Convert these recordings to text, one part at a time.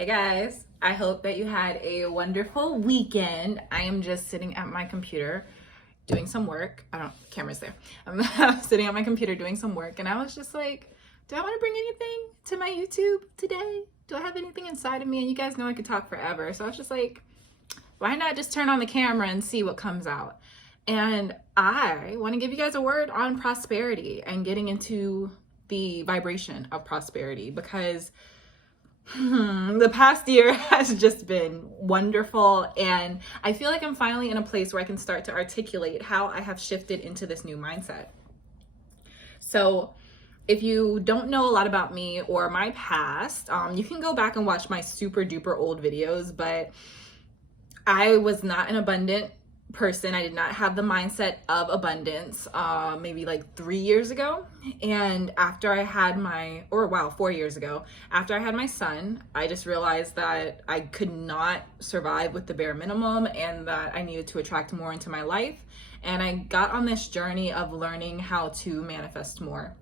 Hey guys, I hope that you had a wonderful weekend. I am just sitting at my computer doing some work. Camera's there. I'm sitting at my computer doing some work, and I was just like, do I want to bring anything to my YouTube today? Do I have anything inside of me? And you guys know I could talk forever. So I was just like, why not just turn on the camera and see what comes out? And I want to give you guys a word on prosperity and getting into the vibration of prosperity because the past year has just been wonderful, and I feel like I'm finally in a place where I can start to articulate how I have shifted into this new mindset. So if you don't know a lot about me or my past, you can go back and watch my super duper old videos, but I was not an abundant person. I did not have the mindset of abundance maybe like 3 years ago. And after I had 4 years ago, after I had my son, I just realized that I could not survive with the bare minimum and that I needed to attract more into my life. And I got on this journey of learning how to manifest more.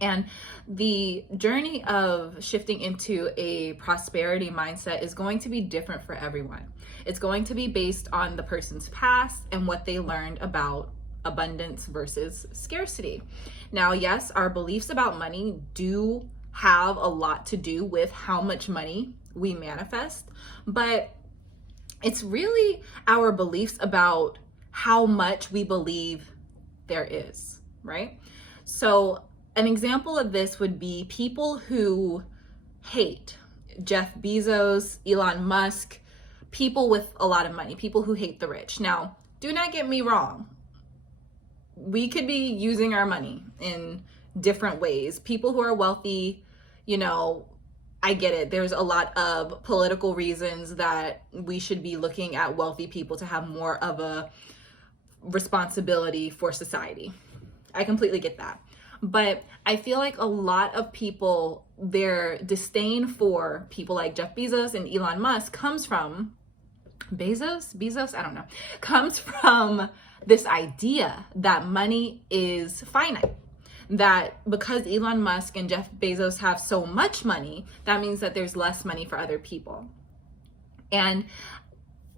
And the journey of shifting into a prosperity mindset is going to be different for everyone. It's going to be based on the person's past and what they learned about abundance versus scarcity. Now, yes, our beliefs about money do have a lot to do with how much money we manifest, but it's really our beliefs about how much we believe there is, right? So an example of this would be people who hate Jeff Bezos, Elon Musk, people with a lot of money, people who hate the rich. Now, do not get me wrong. We could be using our money in different ways. People who are wealthy, I get it. There's a lot of political reasons that we should be looking at wealthy people to have more of a responsibility for society. I completely get that. But I feel like a lot of people, their disdain for people like Jeff Bezos and Elon Musk comes from comes from this idea that money is finite. That because Elon Musk and Jeff Bezos have so much money, that means that there's less money for other people. And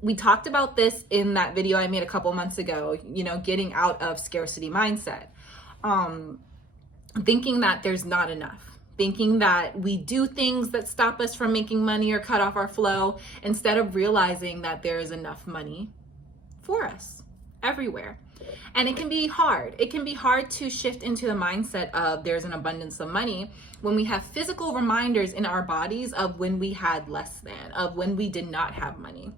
we talked about this in that video I made a couple months ago, getting out of scarcity mindset. Thinking that there's not enough, thinking that we do things that stop us from making money or cut off our flow, instead of realizing that there is enough money for us everywhere. And it can be hard. It can be hard to shift into the mindset of there's an abundance of money when we have physical reminders in our bodies of when we had less than, of when we did not have money.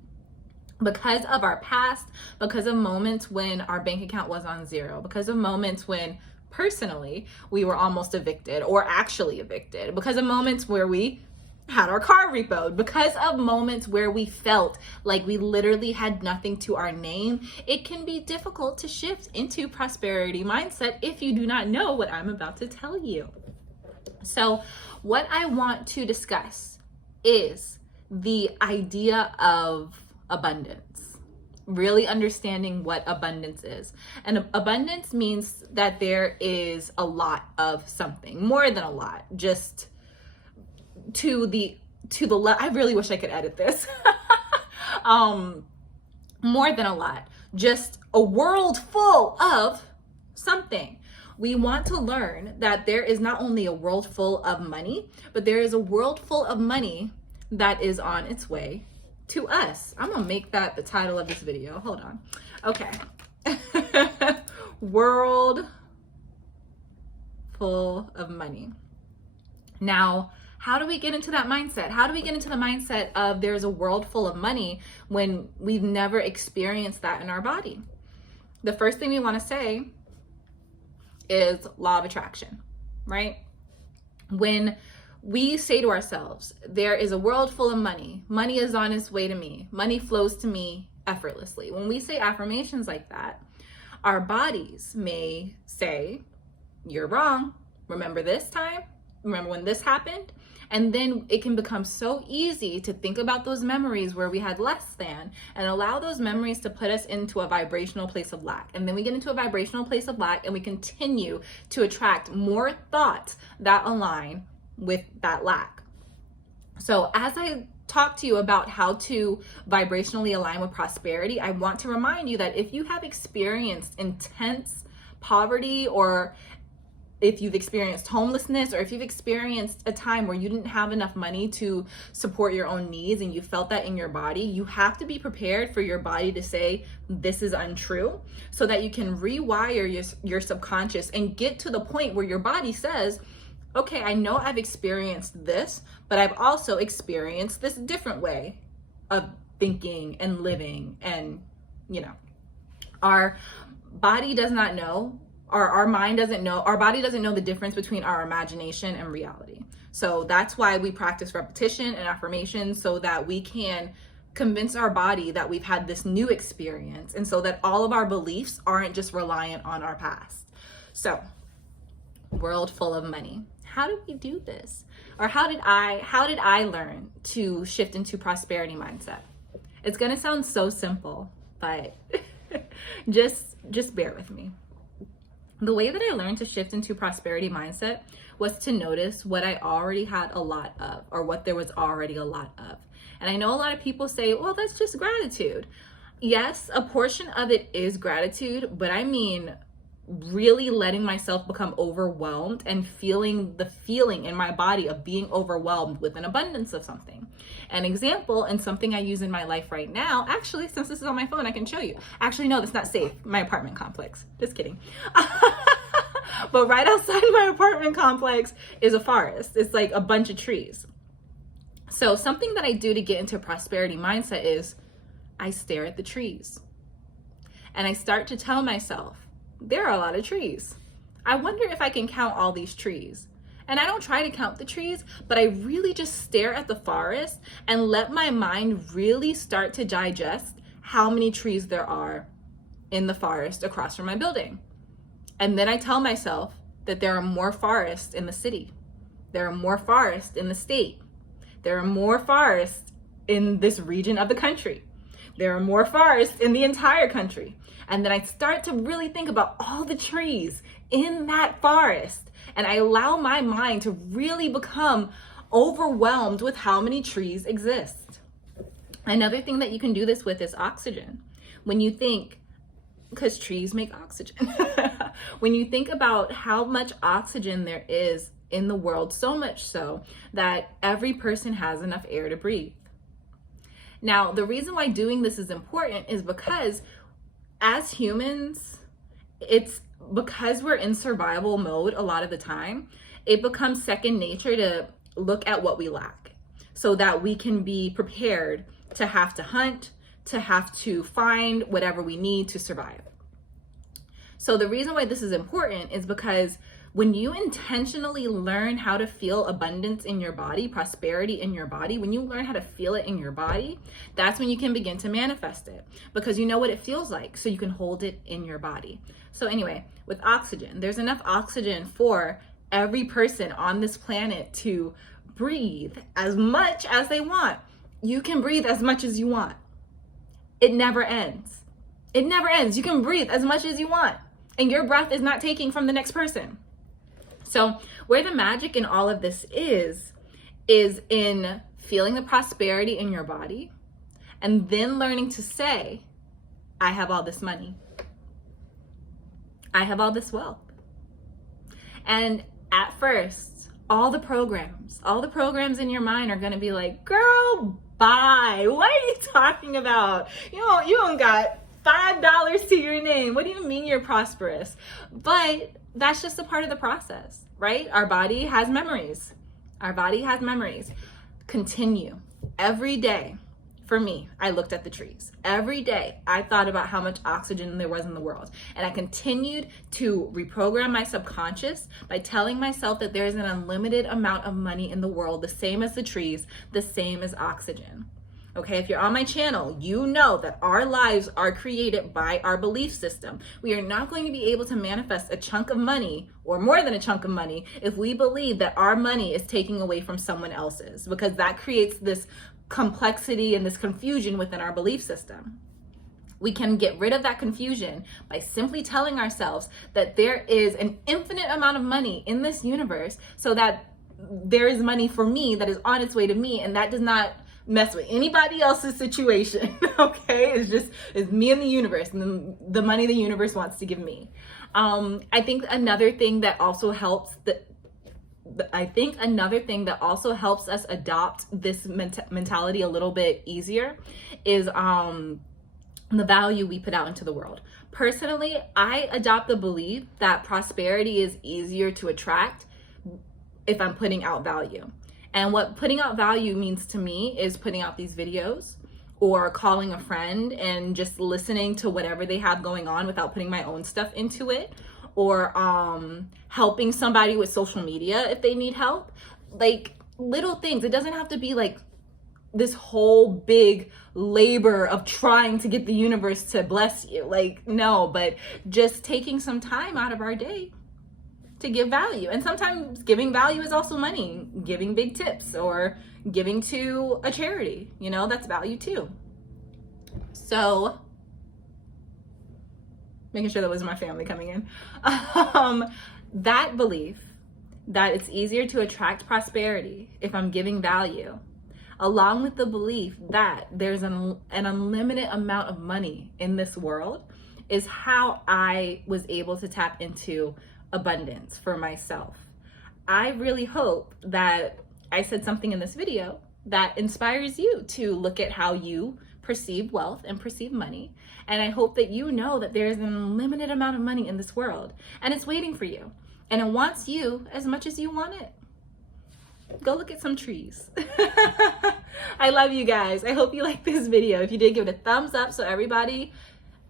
Because of our past, because of moments when our bank account was on zero, because of moments when personally we were almost evicted or actually evicted, because of moments where we had our car repoed, because of moments where we felt like we literally had nothing to our name, it can be difficult to shift into prosperity mindset if you do not know what I'm about to tell you. So what I want to discuss is the idea of abundance. Really understanding what abundance is. And abundance means that there is a lot of something, more than a lot, just to the I really wish I could edit this. More than a lot, just a world full of something. We want to learn that there is not only a world full of money, but there is a world full of money that is on its way to us. I'm gonna make that the title of this video. Hold on. Okay. World full of money. Now, how do we get into that mindset? How do we get into the mindset of there's a world full of money when we've never experienced that in our body? The first thing we want to say is law of attraction, right? When we say to ourselves, there is a world full of money. Money is on its way to me. Money flows to me effortlessly. When we say affirmations like that, our bodies may say, you're wrong. Remember this time? Remember when this happened? And then it can become so easy to think about those memories where we had less than and allow those memories to put us into a vibrational place of lack. And then we get into a vibrational place of lack and we continue to attract more thoughts that align with that lack. So as I talk to you about how to vibrationally align with prosperity, I want to remind you that if you have experienced intense poverty, or if you've experienced homelessness, or if you've experienced a time where you didn't have enough money to support your own needs and you felt that in your body, you have to be prepared for your body to say, this is untrue, so that you can rewire your subconscious and get to the point where your body says, okay, I know I've experienced this, but I've also experienced this different way of thinking and living. And, our body does not know, or our mind doesn't know, our body doesn't know the difference between our imagination and reality. So that's why we practice repetition and affirmation, so that we can convince our body that we've had this new experience, and so that all of our beliefs aren't just reliant on our past. So, world full of money. How did we do this? Or how did I learn to shift into prosperity mindset? It's going to sound so simple, but just bear with me. The way that I learned to shift into prosperity mindset was to notice what I already had a lot of, or what there was already a lot of. And I know a lot of people say, well, that's just gratitude. Yes, a portion of it is gratitude, but I mean really letting myself become overwhelmed and feeling the feeling in my body of being overwhelmed with an abundance of something. An example, and something I use in my life right now, actually, since this is on my phone, I can show you. Actually, no, that's not safe. My apartment complex. Just kidding. But right outside my apartment complex is a forest. It's like a bunch of trees. So something that I do to get into a prosperity mindset is I stare at the trees. And I start to tell myself, there are a lot of trees. I wonder if I can count all these trees. And I don't try to count the trees, but I really just stare at the forest and let my mind really start to digest how many trees there are in the forest across from my building. And then I tell myself that there are more forests in the city. There are more forests in the state. There are more forests in this region of the country. There are more forests in the entire country. And then I start to really think about all the trees in that forest. And I allow my mind to really become overwhelmed with how many trees exist. Another thing that you can do this with is oxygen. When you think, because trees make oxygen. When you think about how much oxygen there is in the world, so much so that every person has enough air to breathe. Now, the reason why doing this is important is because as humans, it's because we're in survival mode a lot of the time, it becomes second nature to look at what we lack so that we can be prepared to have to hunt, to have to find whatever we need to survive. So the reason why this is important is because when you intentionally learn how to feel abundance in your body, prosperity in your body, when you learn how to feel it in your body, that's when you can begin to manifest it, because you know what it feels like, so you can hold it in your body. So anyway, with oxygen, there's enough oxygen for every person on this planet to breathe as much as they want. You can breathe as much as you want. It never ends. It never ends. You can breathe as much as you want, and your breath is not taking from the next person. So where the magic in all of this is in feeling the prosperity in your body, and then learning to say, I have all this money. I have all this wealth. And at first, all the programs in your mind are going to be like, girl, bye. What are you talking about? You don't got $5 to your name. What do you mean you're prosperous? But that's just a part of the process, right? Our body has memories. Continue. Every day, for me, I looked at the trees. Every day, I thought about how much oxygen there was in the world. And I continued to reprogram my subconscious by telling myself that there's an unlimited amount of money in the world, the same as the trees, the same as oxygen. Okay, if you're on my channel, you know that our lives are created by our belief system. We are not going to be able to manifest a chunk of money, or more than a chunk of money, if we believe that our money is taking away from someone else's, because that creates this complexity and this confusion within our belief system. We can get rid of that confusion by simply telling ourselves that there is an infinite amount of money in this universe, so that there is money for me that is on its way to me, and that does not mess with anybody else's situation. Okay, it's me and the universe, and the money the universe wants to give me. I think another thing that also helps us adopt this mentality a little bit easier is the value we put out into the world. Personally, I adopt the belief that prosperity is easier to attract if I'm putting out value. And what putting out value means to me is putting out these videos or calling a friend and just listening to whatever they have going on without putting my own stuff into it, or helping somebody with social media if they need help. Like little things. It doesn't have to be like this whole big labor of trying to get the universe to bless you. Like, no, but just taking some time out of our day to give value. And sometimes giving value is also money, giving big tips or giving to a charity, you know, that's value too. So making sure that was my family coming in. That belief that it's easier to attract prosperity if I'm giving value, along with the belief that there's an unlimited amount of money in this world, is how I was able to tap into abundance for myself. I really hope that I said something in this video that inspires you to look at how you perceive wealth and perceive money. And I hope that you know that there's an unlimited amount of money in this world, and it's waiting for you. And it wants you as much as you want it. Go look at some trees. I love you guys. I hope you like this video. If you did, give it a thumbs up so everybody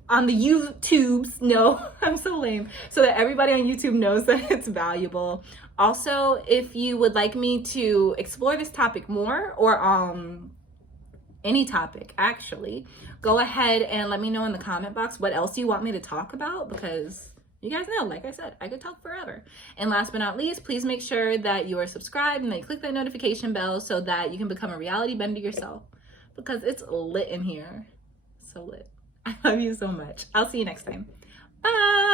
on the YouTubes know. I'm so lame. So that everybody on YouTube knows that it's valuable. Also, if you would like me to explore this topic more, or any topic actually, go ahead and let me know in the comment box what else you want me to talk about, because you guys know, like I said, I could talk forever. And last but not least, please make sure that you are subscribed and that you click that notification bell so that you can become a reality bender yourself, because it's lit in here. So lit. I love you so much. I'll see you next time. Bye.